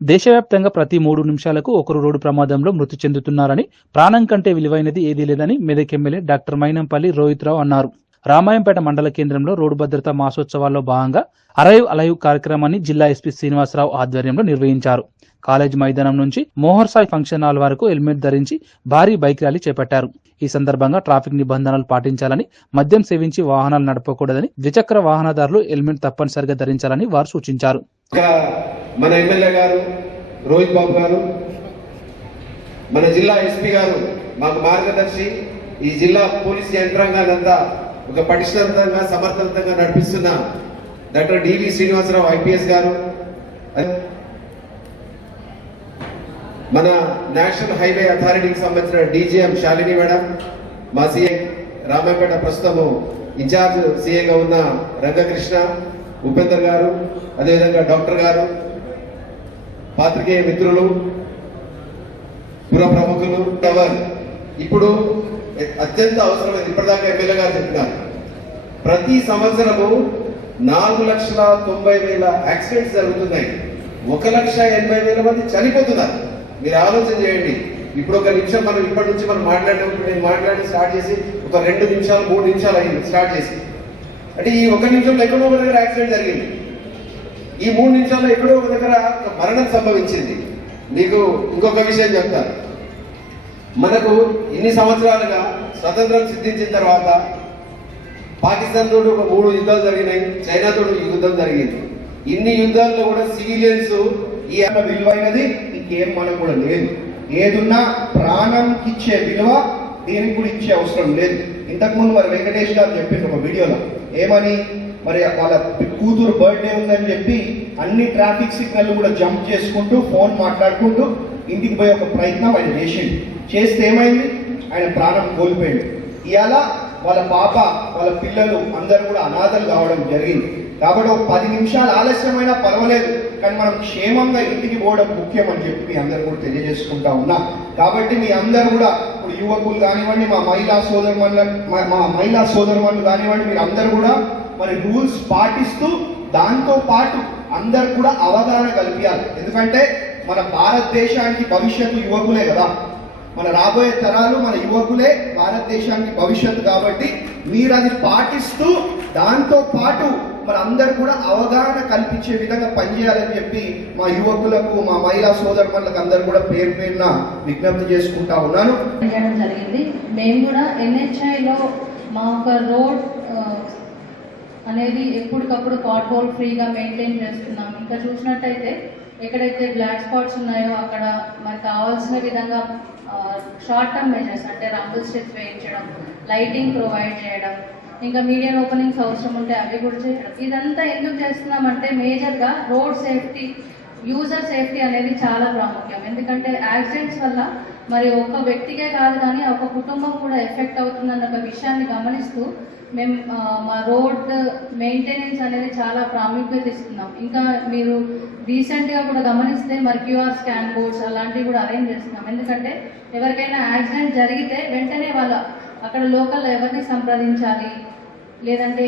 దేశవ్యాప్తంగా ప్రతి మూడు నిమిషాలకు ఒకరు రోడ్డు ప్రమాదంలో మృతి చెందుతున్నారని ప్రాణం కంటే విలువైనది ఏదీ లేదని మెదక్ ఎమ్మెల్యే డాక్టర్ మైనంపల్లి రోహిత్రావు అన్నారు. రామాయంపేట మండల కేంద్రంలో రోడ్డు భద్రతా మాసోత్సవాల్లో భాగంగా అరైవ్ అలైవ్ కార్యక్రమాన్ని జిల్లా ఎస్పీ శ్రీనివాసరావు ఆధ్వర్యంలో నిర్వహించారు. కాలేజ్ మైదానం నుంచి మోహర్ సాయి ఫంక్షన్ హాల్ వరకు హెల్మెట్ ధరించి భారీ బైక్ ర్యాలీ చేపట్టారు. ఈ సందర్భంగా ట్రాఫిక్ నిబంధనలు పాటించాలని మద్యం సేవించి వాహనాలు నడపకూడదని ద్విచక్ర వాహనదారులు హెల్మెట్ తప్పనిసరిగా ధరించాలని వారు సూచించారు. మన ఎమ్మెల్యే గారు రోహిత్ బాబు గారు మన జిల్లా ఎస్పీ గారు మాకు మార్గదర్శి ఈ జిల్లా పోలీస్ యంత్రాంగాన్ని అంతా ఒక పటిష్టంగా సమర్థవంతంగా నడిపిస్తున్న డాక్టర్ డివి శ్రీనివాసరావు ఐపీఎస్ గారు. మన నేషనల్ హైవే అథారిటీకి సంబంధించిన డీజీఎం శాలిని మేడం మా సీఏ రామేపేట ప్రస్తుతము ఇన్ఛార్జ్ సీఏగా ఉన్న రంగకృష్ణ ఉపేందర్ గారు అదేవిధంగా డాక్టర్ గారు పాత్రికేయ మిత్రులు పుర ప్రముఖులు టవర్ ఇప్పుడు అత్యంత అవసరమైంది ఇప్పటిదాకా ఎమ్మెల్యే గారు చెప్పినారు. ప్రతి సంవత్సరము నాలుగు లక్షల తొంభై వేల యాక్సిడెంట్స్ జరుగుతున్నాయి. ఒక లక్ష ఎనభై వేల మంది చనిపోతున్నారు. మీరు ఆలోచన చేయండి. ఇప్పుడు ఒక నిమిషం మనం ఇప్పటి నుంచి మనం మాట్లాడడం నేను మాట్లాడి స్టార్ట్ చేసి ఒక రెండు నిమిషాలు మూడు నిమిషాలు అయింది స్టార్ట్ చేసి. అంటే ఈ ఒక నిమిషంలో ఎక్కడో ఒక దగ్గర యాక్సిడెంట్ జరిగింది. ఈ మూడు నిమిషాల్లో ఎక్కడో ఒక దగ్గర మరణం సంభవించింది. మీకు ఇంకొక విషయం చెప్తాను మనకు ఇన్ని సంవత్సరాలుగా స్వతంత్రం సిద్ధించిన తర్వాత పాకిస్తాన్ తోటి ఒక మూడు యుద్ధాలు జరిగినాయి చైనా తోటి యుద్ధం జరిగింది. ఇన్ని యుద్ధాల్లో కూడా సివిలియన్స్ ఈ అంత విలువైనది ఇంకేం మనం కూడా లేదు. ఏదున్నా ప్రాణంకి ఇచ్చే విలువ దేనికి కూడా ఇచ్చే అవసరం లేదు. ఇంతకుముందు మరి వెంకటేష్ గారు చెప్పింది ఒక వీడియోలో. ఏమని? మరి వాళ్ళ కూతురు బర్త్డే ఉందని చెప్పి అన్ని ట్రాఫిక్ సిగ్నల్ కూడా జంప్ చేసుకుంటూ ఫోన్ మాట్లాడుకుంటూ ఇంటికి పోయే ఒక ప్రయత్నం ఆయన చేసిండు. చేస్తే ఏమైంది? ఆయన ప్రాణం కోల్పోయాడు. ఇవాళ వాళ్ళ పాప వాళ్ళ పిల్లలు అందరూ కూడా అనాథలు కావడం జరిగింది. కాబట్టి ఒక పది నిమిషాలు ఆలస్యమైనా పర్వాలేదు కానీ మనం క్షేమంగా ఇంటికి పోవడం ముఖ్యం అని చెప్పి మీ అందరు కూడా తెలియజేసుకుంటా ఉన్నా. కాబట్టి మీ అందరు కూడా ఇప్పుడు యువకులు కానివ్వండి మా మహిళా సోదరుమణుల మా మా మహిళా సోదరుమణులు కానివ్వండి మీరు అందరు కూడా మరి రూల్స్ పాటిస్తూ దాంతో పాటు అందరు కూడా అవగాహన కల్పించాలి ఎందుకంటే మన భారతదేశానికి భవిష్యత్తు యువకులే కదా. మన రాబోయే తరాలు మన యువకులే భారతదేశానికి భవిష్యత్తు కాబట్టి మీరు అది పాటిస్తూ దాంతో పాటు మరి అందరు కూడా అవగాహన కల్పించే విధంగా పనిచేయాలని చెప్పి మా యువకులకు మా మహిళా సోదరులకు అందరు కూడా పేరు పేరున విజ్ఞప్తి చేసుకుంటా ఉన్నాను. జరిగింది. మేము కూడా ఎన్హెచ్ఐలో మా ఒక రోడ్ అనేది ఎప్పటికప్పుడు పాట్ హోల్ ఫ్రీగా మెయింటైన్ చేస్తున్నాం ఇంకా చూసినట్టయితే ఎక్కడైతే బ్లాక్ స్పాట్స్ ఉన్నాయో అక్కడ మనకు కావాల్సిన విధంగా షార్ట్ టర్మ్ మెజర్స్ అంటే రంబుల్ స్టెప్స్ వేయించడం లైటింగ్ ప్రొవైడ్ చేయడం ఇంకా మీడియం ఓపెనింగ్స్ అవసరం ఉంటే అవి కూడా చేయడం. ఇదంతా ఎందుకు చేస్తున్నామంటే మేజర్గా రోడ్ సేఫ్టీ యూజర్ సేఫ్టీ అనేది చాలా ప్రాముఖ్యం. ఎందుకంటే యాక్సిడెంట్స్ వల్ల మరి ఒక వ్యక్తికే కాదు కానీ ఒక కుటుంబం కూడా ఎఫెక్ట్ అవుతుందన్న ఒక విషయాన్ని గమనిస్తూ మేము మా రోడ్ మెయింటెనెన్స్ అనేది చాలా ప్రాముఖ్యత ఇస్తున్నాం. ఇంకా మీరు రీసెంట్గా కూడా గమనిస్తే మరి క్యూఆర్ స్కాన్ బోర్డ్స్ అలాంటివి కూడా అరేంజ్ చేస్తున్నాం. ఎందుకంటే ఎవరికైనా యాక్సిడెంట్ జరిగితే వెంటనే వాళ్ళ అక్కడ లోకల్ ఎవరిని సంప్రదించాలి? లేదంటే